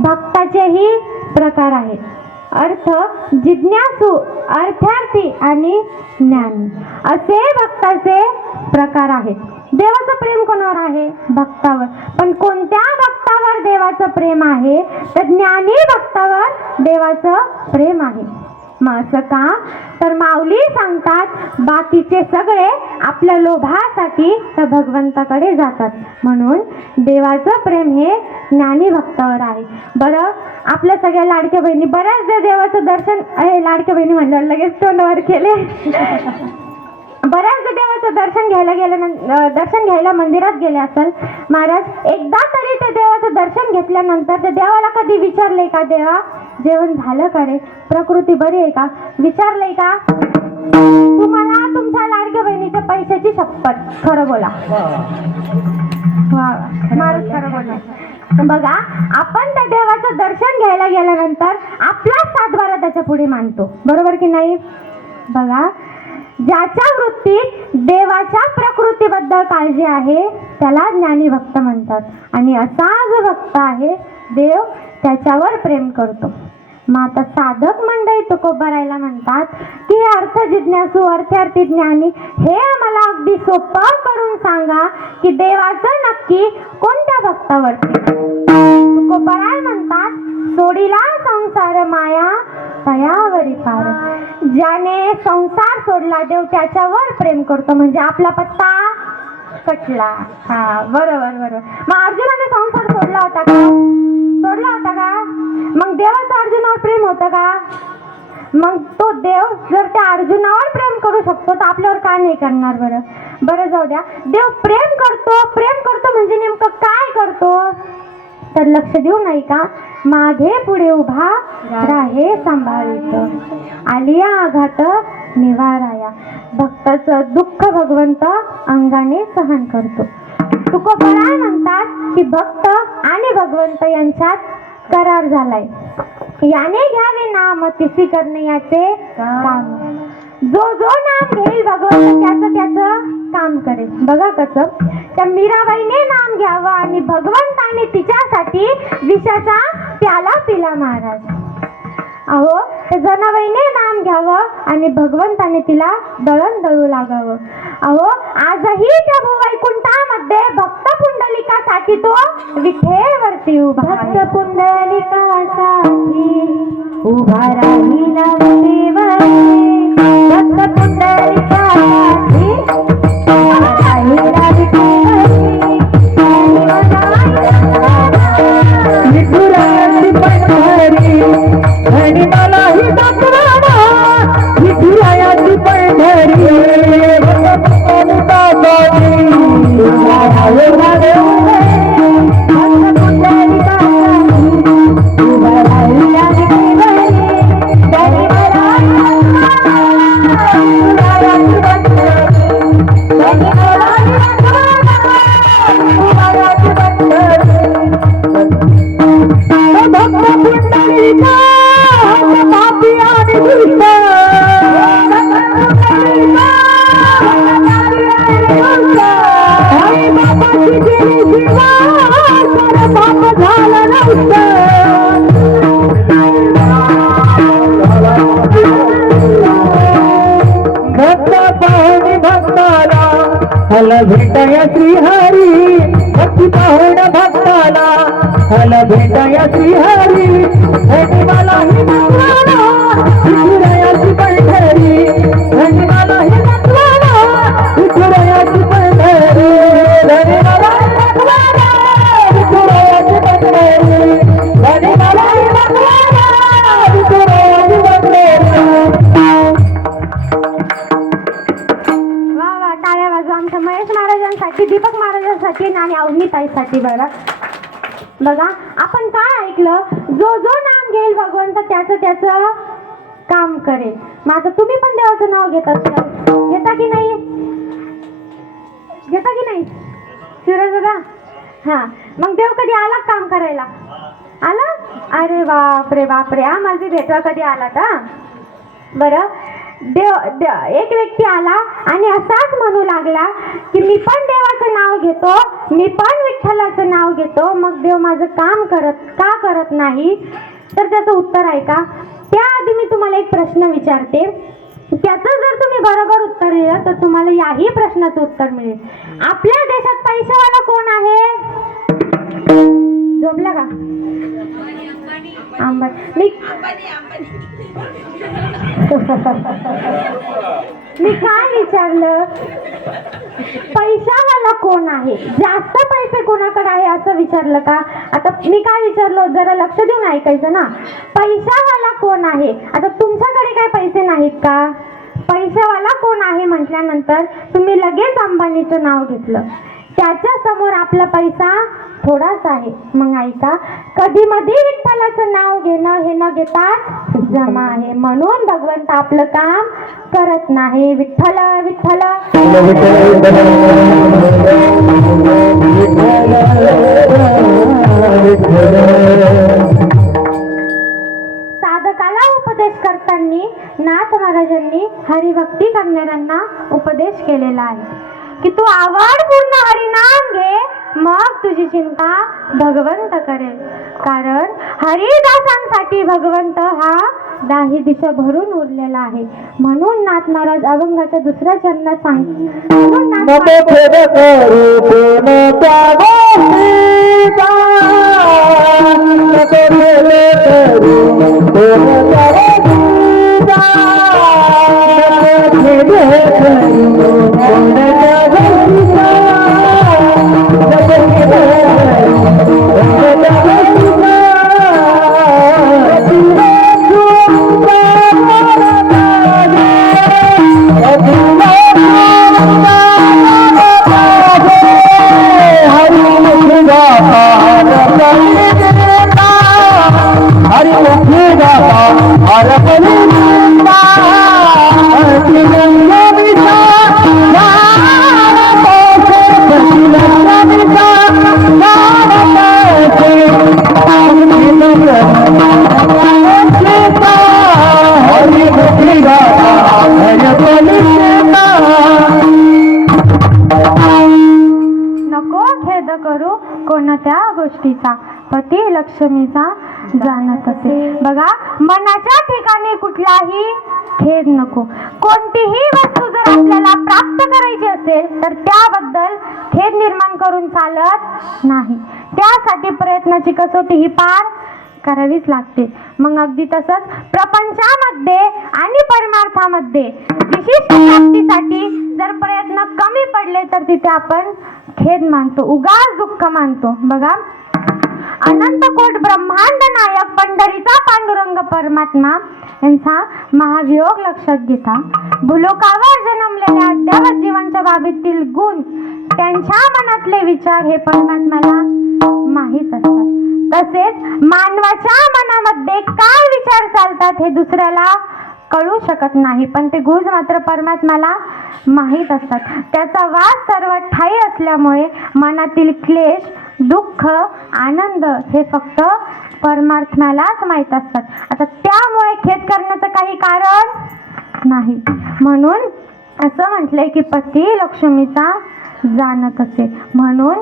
भक्ताचेही प्रकार आहेत. अर्थ, जिज्ञासू, अर्थार्थी आणि ज्ञानी असे भक्ताचे प्रकार आहेत. देवाचं प्रेम कोणावर आहे? भक्तावर. पण कोणत्या भक्तावर देवाचं प्रेम आहे? तर ज्ञानी भक्तावर देवाचं प्रेम आहे. मग असं का? तर माऊली सांगतात, बाकीचे सगळे आपल्या लोभासाठी त्या भगवंताकडे जातात, म्हणून देवाचं प्रेम हे ज्ञानी भक्तावर आहे. बरं, आपल्या सगळ्या लाडक्या बहिणी बऱ्याचदा देवाचं दर्शन, लाडक्या बहिणी म्हणल्यावर लगेच तोंडावर केले. बऱ्याचदा देवाचं दर्शन घ्यायला मंदिरात गेले असेल. महाराज, एकदा तरी ते देवाचं दर्शन घेतल्यानंतर ते देवाला कधी विचारले का, देवा जेवण झालं का रे, प्रकृती बरी आहे का, विचारलंय का? तुम्हाला तुमच्या लाडक्या बहिणीच्या पैशाची शपथ, खरं बोला. महाराज खरं बोला. बघा, आपण त्या देवाचं दर्शन घ्यायला गेल्यानंतर आपला सातबारा त्याच्या पुढे मानतो, बरोबर की नाही? बघा, ज्याच्या वृत्तीत देवाच्या प्रकृतीबद्दल काळजी आहे त्याला ज्ञानी भक्त म्हणतात. आणि असा जो भक्त आहे, देव त्याच्यावर प्रेम करतो. मग आता साधक मंडळी तुकोबारायला म्हणतात की अर्थ जिज्ञासू, अर्थार्थी, ज्ञानी हे मला अगदी सोपं करून सांगा की देवाचं नक्की कोणत्या भक्तावरती? तुकोबाराय म्हणतात, सोडीला संसार माया तयावरी पार. ज्याने संसार सोडला, देव त्याच्यावर प्रेम करतो. म्हणजे आपला पत्ता कटला. हा, बरोबर बरोबर. मग अर्जुनाने संसार सोडला होता का? सोडला होता का? मग देवाचं अर्जुनावर प्रेम होतं का? मग तो देव जर त्या अर्जुनावर प्रेम करू शकतो तर आपल्यावर का नाही करणार? बरं जाऊ द्या. देव प्रेम करतो म्हणजे नेमकं काय करतो? तर लक्ष देऊ नाही का? मागे पुढे उभा राहे सांभाळित, आलिया आघात निवाराया. भक्ताचं दुःख भगवंत अंगाने सहन करतो. तुकोबाराय म्हणतात की भक्त आणि भगवंत यांच्यात करार झालाय. याने घ्यावे नाम तिसी करणे याचे काम. जो नाम घेईल भगवंत त्याचं काम करेल. बघा कसं, त्या मीराबाईने नाम घ्यावं आणि भगवंताने तिच्यासाठी विषाचा प्याला पिला महाराज. अहो, त्या जनाबाईने नाम घ्यावं आणि भगवंताने तिला दळण दळू लागावं. अहो, आजही त्या भूवैकुंठामध्ये भक्त पुंडलिकासाठी तो विठेवरती उभा. भक्त पुंडलिकासाठी उभा राहिला विठेवरती. भक्त पुंडलिकासाठी उभा राहिला विठेवरती. विठुरायाची पंढरी आणि मलाही दाखवाना, विठुरायाची पंढरी. हल भेटया श्रीहरी, भक्ती पाहुण भक्ताला. हल भेटया श्रीहरी, आणि मलाही दाखवाना, विठुरायाची पंढरी. आणि मलाही दाखवाना, विठुरायाची पंढरी. आणि मलाही दाखवाना, विठुरायाची पंढरी. आणि मलाही दाखवाना, विठुरायाची पंढरी. आमच्या महेश महाराजांसाठी, दीपक महाराजांसाठी आणि अवनीताईसाठी. बघा, आपण काय ऐकलं? जो नाम घेईल भगवंत त्याचं काम करेल. मग आता तुम्ही पण देवाचं नाव घेत असता, घेता की नाही? शिवराज, हा, मग देव कधी आला काम करायला? आला? अरे बापरे, आम्हाला भेटवा कधी आला का? बरं, एक व्यक्ती आला आणि असाच म्हणू लागला की मी पण देवाचं नाव घेतो, मी पण विठ्ठलाचं नाव घेतो, मग देव माझं काम का करत नाही? तर त्याचं उत्तर आहे का? त्याआधी मी तुम्हाला एक प्रश्न विचारते, त्याचं जर तुम्ही बरोबर उत्तर दिलं तर तुम्हाला याही प्रश्नाचं उत्तर मिळेल. आपल्या देशात पैशावाला कोण आहे? झोपला का? मी काय विचारलं? पैशावाला कोण आहे? जास्त पैसे कोणाकडे आहे असं विचारलं का? आता मी काय विचारलो जरा लक्ष देऊन ऐकायचं ना. पैशावाला कोण आहे? आता तुमच्याकडे काय पैसे नाहीत का? पैशावाला कोण आहे म्हटल्यानंतर तुम्ही लगेच अंबानीचं नाव घेतलं. त्याच्या समोर आपला पैसा थोडाच आहे. मग ऐका, कधी मध्ये विठ्ठलाचं नाव घेणं हे न घेताच जमा आहे. म्हणून भगवंत आपलं काम करत नाही. विठ्ठल विठ्ठल साधकाला उपदेश करताना नाथ महाराजांनी हरिभक्ती करणाऱ्यांना उपदेश केलेला आहे की तू आवडपूर्ण हरिनाम घे, मग तुझी चिंता भगवंत करेल. कारण हरिदासांसाठी भगवंत हा 10 दिशा भरून उरलेला आहे. म्हणून नाथ महाराज अभंगाच्या दुसऱ्या चरणात सांगतात, कोणत्या गोष्टीचा पती लक्ष्मीचा जाणत असे. बघा, मनाच्या ठिकाणी कुठलाही खेद नको. कोणतीही वस्तू जर आपल्याला प्राप्त करायची असेल तर त्याबद्दल खेद निर्माण करून चालत नाही. त्यासाठी प्रयत्नाची कसोटी ही पार करावीच लागते. मग अगदी तसंच प्रपंचामध्ये आणि परमार्थामध्ये विशिष्ट प्राप्तीसाठी जर प्रयत्न कमी पडले तर तिथे आपण खेद मानतो, उगाच दुःख मानतो. बघा, अनंत कोट ब्रह्मांड नायक पंढरीचा पांडुरंग परमात्मा यांचा महावियोग लक्षात घेता भूलोकावर जन्मलेल्या अद्यावत जीवांच्या बाबतीतील गुण, त्यांच्या मनातले विचार हे परमात्म्याला माहीत असतात. तसेच मानवाच्या मनामध्ये काय विचार चालतात हे दुसऱ्याला कळू शकत नाही, पण ते गुण मात्र परमात्म्याला माहीत असतात. त्याचा वास सर्व ठाई असल्यामुळे मनातील क्लेश, दुःख, आनंद हे फक्त परमात्म्यालाच माहीत असतात. आता त्यामुळे खेद करण्याचं काही कारण नाही. म्हणून असं म्हटलंय की पती लक्ष्मीचा जाणत असे. म्हणून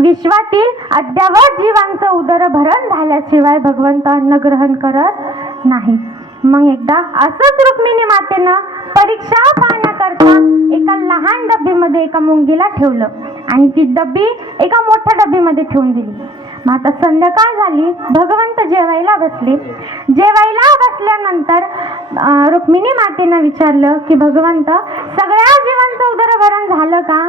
विश्वातील अद्यावत जीवांचं उदरभरण झाल्याशिवाय भगवंत अन्न ग्रहण करत नाही. मग एकदा असंच रुक्मिणी मातेनं परीक्षा पाहण्याकरता एका लहान डब्बीमध्ये एका मुंगीला ठेवलं आणि ती डब्बी एका मोठ्या डब्बीमध्ये ठेवून दिली. मग आता संध्याकाळ झाली, भगवंत जेवायला बसले. जेवायला बसल्यानंतर रुक्मिणी मातेनं विचारलं की भगवंत, सगळ्या जीवांचं उदरभरण झालं का?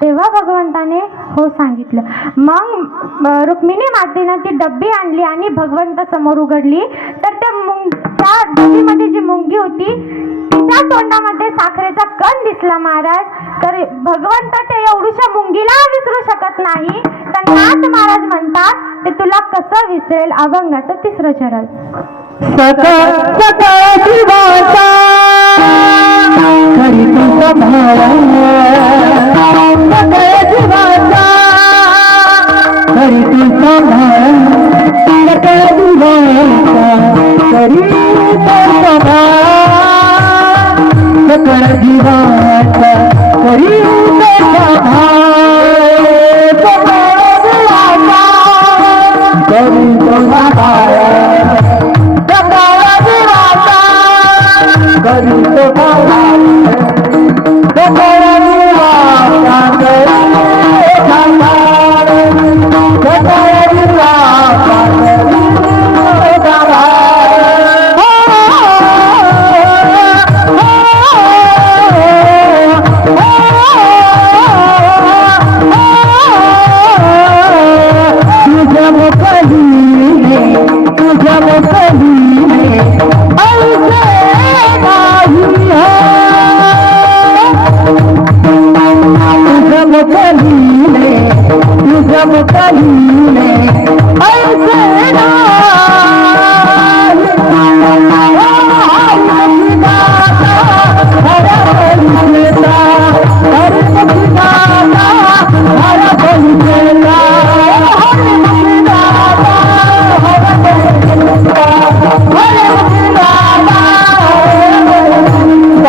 तेव्हा भगवंताने हो सांगितलं. मग रुक्मिणी मातेनं ती डब्बी आणली आणि भगवंत समोर उघडली तर त्या डब्बीमध्ये जी मुंगी होती तिच्या तोंडामध्ये साखरेचा कण दिसला महाराज. तर भगवंत ते एवढूशा मुंगीला विसरू शकत नाही. तर नाथ महाराज म्हणतात ते तुला कसं विसरेल. अभंगाचं 3रं चरण. करी सकळ जीवाचा करी करी तुझा करी तुझ्या मुखाली